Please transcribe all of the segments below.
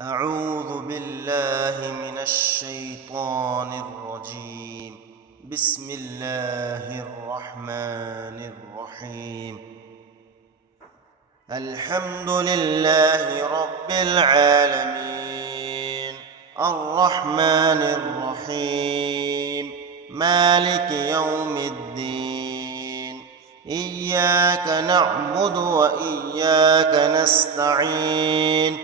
أعوذ بالله من الشيطان الرجيم. بسم الله الرحمن الرحيم. الحمد لله رب العالمين، الرحمن الرحيم، مالك يوم الدين. إياك نعبد وإياك نستعين.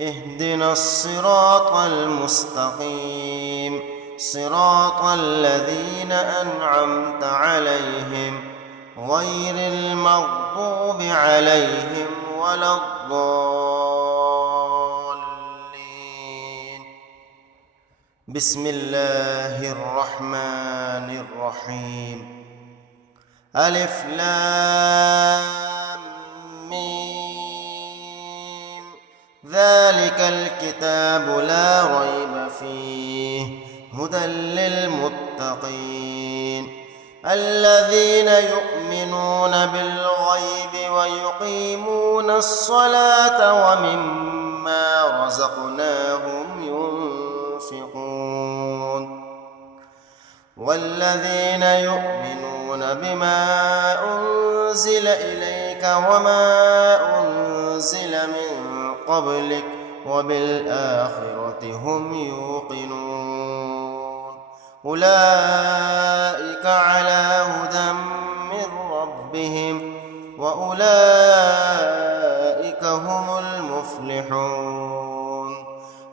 اهدنا الصراط المستقيم، صراط الذين أنعمت عليهم غير المغضوب عليهم ولا الضالين. بسم الله الرحمن الرحيم. ألف لام ميم. ذلك الكتاب لا ريب فيه هدى للمتقين الذين يؤمنون بالغيب ويقيمون الصلاة ومما رزقناهم ينفقون والذين يؤمنون بما أنزل إليك وما أنزل من قبلك وبالآخرة هم يوقنون أولئك على هدى من ربهم وأولئك هم المفلحون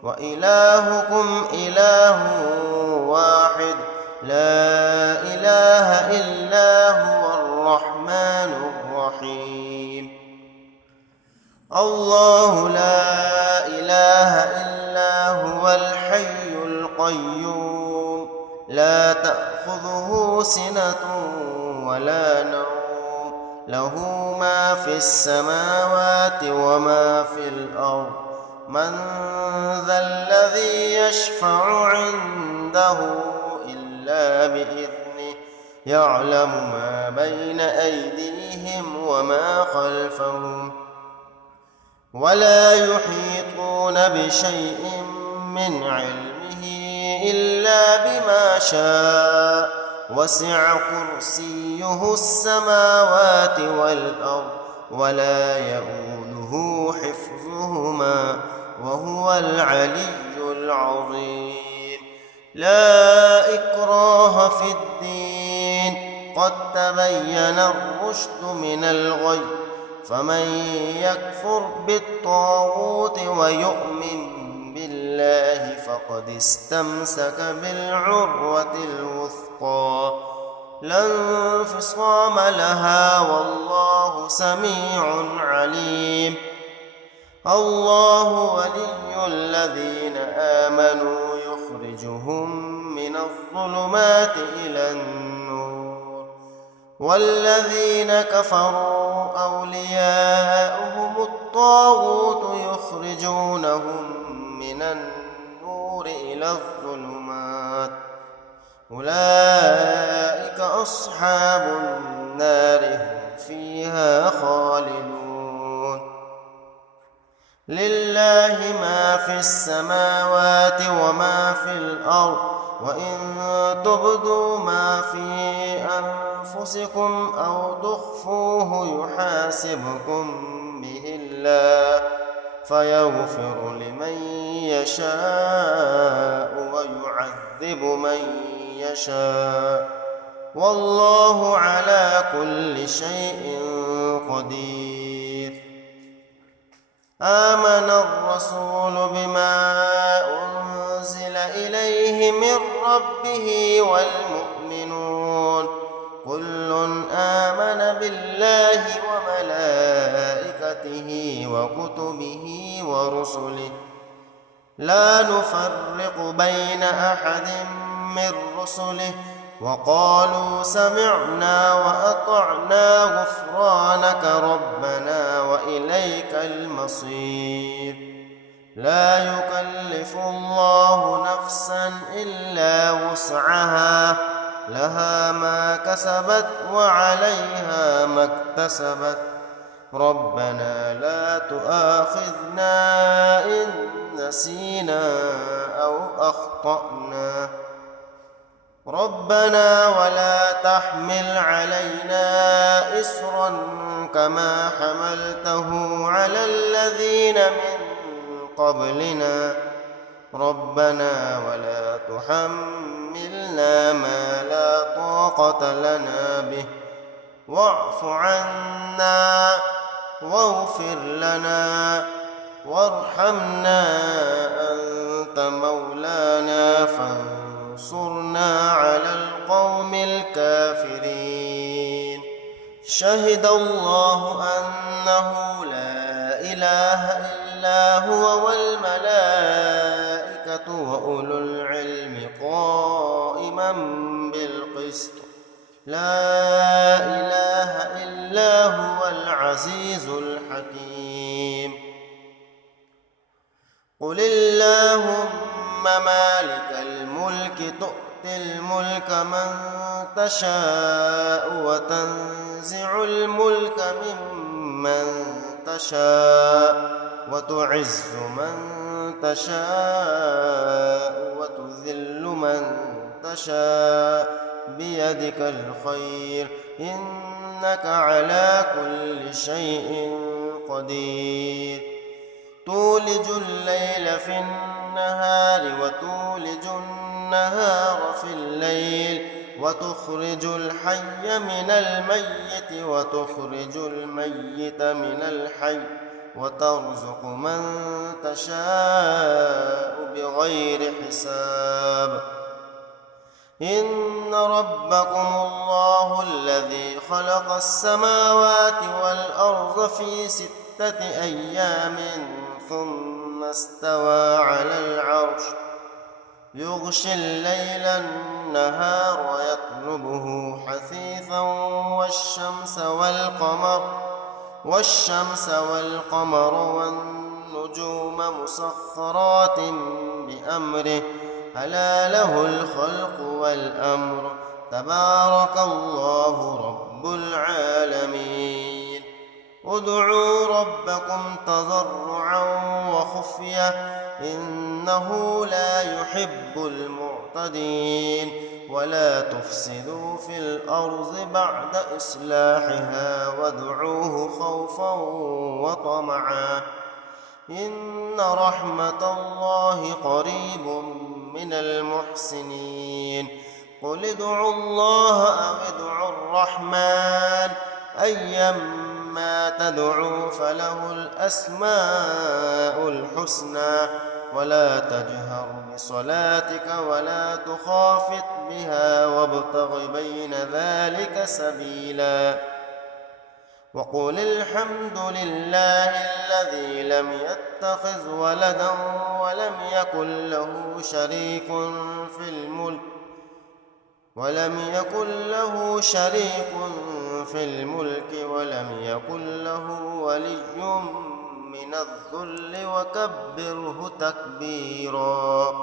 وإلهكم إله واحد لا إله إلا هو الرحمن الرحيم. الله لا إله إلا هو الحي القيوم لا تأخذه سنة ولا نوم له ما في السماوات وما في الأرض من ذا الذي يشفع عنده إلا بإذنه يعلم ما بين أيديهم وما خلفهم ولا يحيطون بشيء من علمه إلا بما شاء وسع كرسيه السماوات والأرض ولا يؤوده حفظهما وهو العلي العظيم. لا إكراه في الدين قد تبين الرشد من الغي فمن يكفر بالطاغوت ويؤمن بالله فقد استمسك بالعروة الوثقى لا انفصام لها والله سميع عليم. الله ولي الذين آمنوا يخرجهم من الظلمات إلى النور والذين كفروا أولياؤهم الطاغوت يخرجونهم من النور إلى الظلمات أولئك أصحاب النار هم فيها خالدون. لله ما في السماوات وما في الأرض وإن تبدوا ما في أنفسكم أو تخفوه يحاسبكم به الله فيغفر لمن يشاء ويعذب من يشاء والله على كل شيء قدير. آمن الرسول بما أنزل إليه من ربه والمؤمنون كل آمن بالله وملائكته وكتبه ورسله لا نفرق بين أحد من رسله وقالوا سمعنا وأطعنا غفرانك ربنا وإليك المصير. لا يكلف الله نفسا إلا وسعها لها ما كسبت وعليها ما اكتسبت ربنا لا تؤاخذنا إن نسينا أو أخطأنا. ربنا ولا تحمل علينا إصرا كما حملته على الذين من قبلنا. ربنا ولا تحملنا ما لا طاقة لنا به واعف عنا واغفر لنا وارحمنا أنت مولانا فانصرنا على القوم الكافرين. شهد الله أنه لا إله إلا هو والملائكة وأولو العلم قائما بالقسط. لا إله إلا هو العزيز الحكيم. قل اللهم مالك الملك تؤتي الملك من تشاء وتنزع الملك ممن تشاء وتعز من تشاء وتذل من تشاء بيدك الخير إنك على كل شيء قدير. تولج الليل في النهار وتولج النهار في الليل وتخرج الحي من الميت وتخرج الميت من الحي وترزق من تشاء بغير حساب. إن ربكم الله الذي خلق السماوات والأرض في 6 أيام ثم استوى على العرش يغشي الليل النهار ويطلبه حثيثا والشمس والقمر والنجوم مسخرات بأمره ألا له الخلق والأمر تبارك الله رب العالمين. ادعوا ربكم تضرعا وخفية إنه لا يحب المعتدين. ولا تفسدوا في الأرض بعد إصلاحها وادعوه خوفا وطمعا إن رحمة الله قريب من المحسنين. قل ادعوا الله أو ادعوا الرحمن أيما تدعوا فله الأسماء الحسنى. ولا تجهر بصلاتك ولا تخافت بها وابتغ بين ذلك سبيلا. وقل الحمد لله الذي لم يتخذ ولدا ولم يكن له شريك في الملك ولم يكن له ولي من الذل وكبره تكبيرا.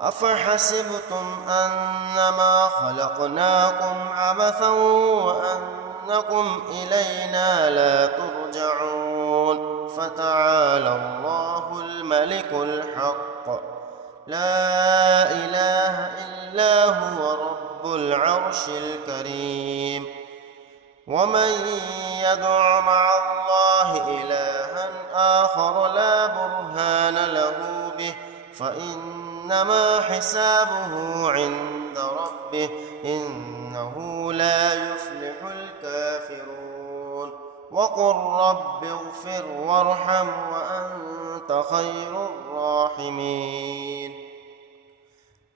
أفحسبتم أنما خلقناكم عبثا وأنكم إلينا لا ترجعون. فتعالى الله الملك الحق لا إله إلا هو رب العرش الكريم. ومن يدع مع الله إلها آخر لا برهان له به فإنما حسابه عند ربه إنه لا يفلح الكافرون. وقل رب اغفر وارحم وأنت خير الراحمين.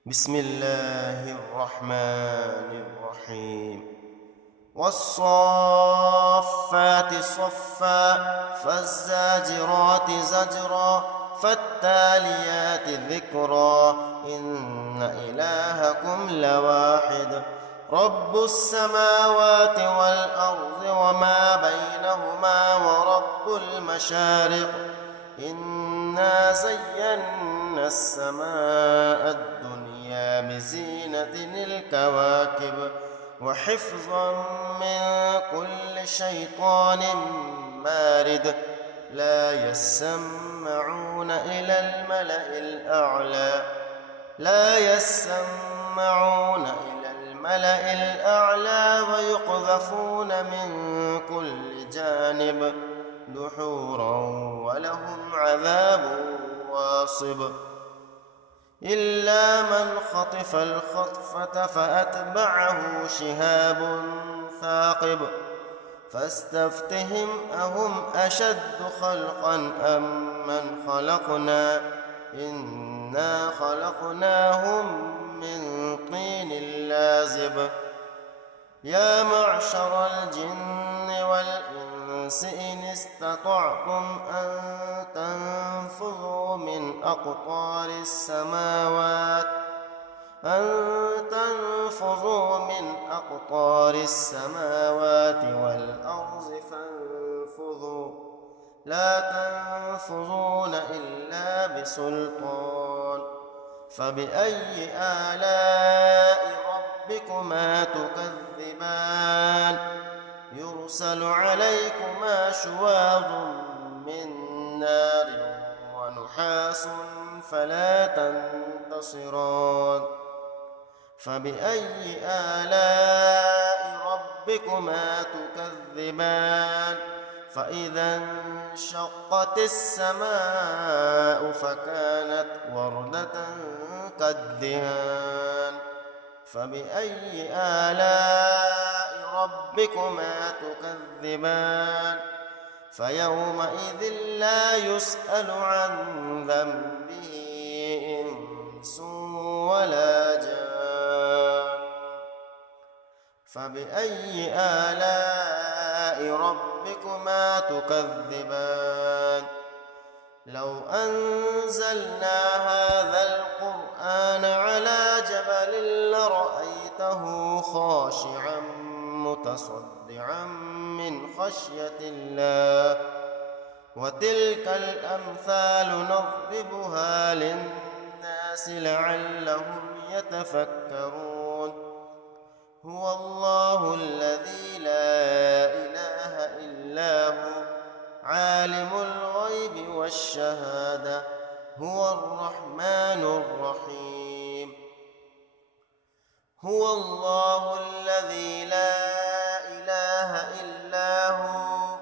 بسم الله الرحمن الرحيم. والصافات صفا فالزاجرات زجرا فالتاليات ذكرا إن إلهكم لواحد رب السماوات والأرض وما بينهما ورب المشارق. إنا زينا السماء الدنيا بزينة الكواكب وحفظا من كل شيطان مارد لا يسمعون إلى الملأ الأعلى ويقذفون من كل جانب دحورا ولهم عذاب واصب إلا من خطف الخطفة فأتبعه شهاب ثاقب فاستفتهم أهم أشد خلقا أم من خلقنا إنا خلقناهم من طين لازب يا معشر الجن والإنس إن استطعتم أن تنفذوا من أقطار السماوات والأرض فانفذوا لا تنفذون إلا بسلطان فبأي آلاء ربكما تكذبان يرسل عليكما شواظ من نار ونحاس فلا تنتصران فبأي آلاء ربكما تكذبان فإذا انشقت السماء فكانت وردة كالدهان فبأي آلاء ربكما تكذبان فيومئذ لا يسأل عن ذنبه إنس ولا جان فبأي آلاء ربكما تكذبان لو أنزلنا هذا القرآن على جبل لرأيته خاشعا متصدعا من خشية الله وتلك الأمثال نضربها للناس لعلهم يتفكرون هو الله الذي لا إله إلا هو عالم الغيب والشهادة هو الرحمن الرحيم هو الله الذي لا إله إلا هو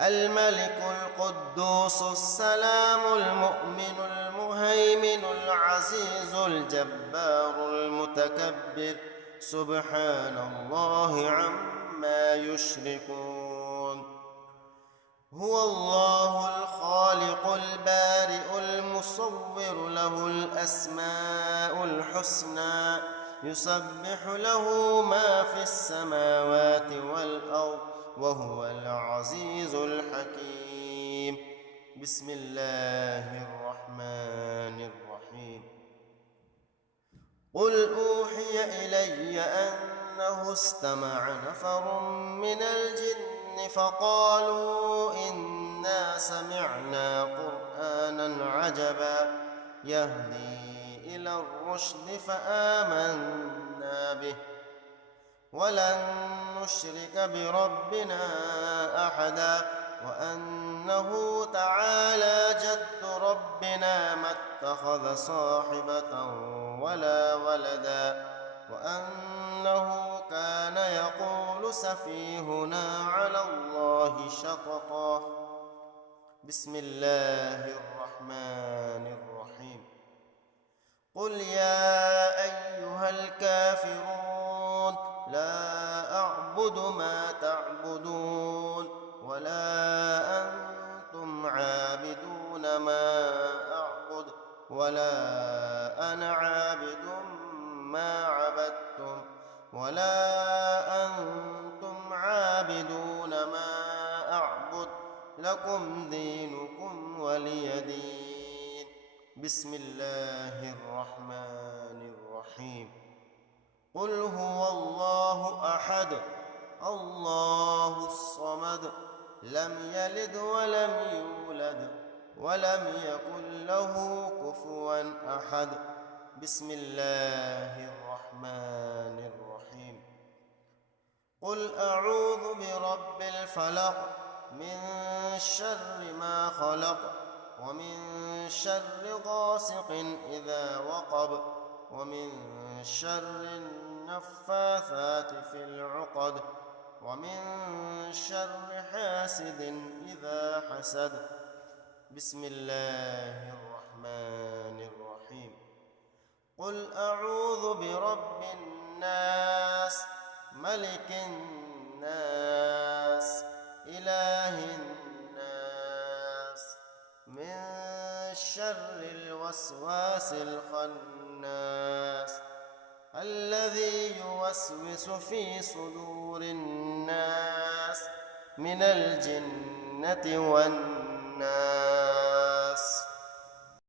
الملك القدوس السلام المؤمن المهيمن العزيز الجبار المتكبر سبحان الله عما يشركون هو الله الخالق البارئ المصور له الأسماء الحسنى يسبح له ما في السماوات والأرض وهو العزيز الحكيم بسم الله الرحمن الرحيم قل أوحي إلي أنه استمع نفر من الجن فقالوا إنا سمعنا قرآنا عجبا يهدي إلى الرشد فآمنا به ولن نشرك بربنا أحدا وأنه تعالى جد ربنا ما اتخذ صاحبة ولا ولدا وأنه كان يقول سفيهنا على الله شططا بسم الله الرحمن الرحيم قل يا أيها الكافرون لا أعبد ما تعبدون ولا أنتم عابدون ما أعبد ولا أنا عابد ما عبدتم ولا أنتم عابدون ما أعبد لكم دينكم ولي دين بسم الله الرحمن الرحيم قل هو الله أحد الله الصمد لم يلد ولم يولد ولم يكن له كفوا أحد بسم الله الرحمن الرحيم قل أعوذ برب الفلق من شر ما خلق، ومن شر غاسق إذا وقب، ومن شر النفاثات في العقد، ومن شر حاسد إذا حسد. بسم الله الرحمن الرحيم. قل أعوذ برب الناس، ملك الناس، إله الناس، من شر الوسواس الخناس، الذي يوسوس في صدور الناس من الجنة والناس.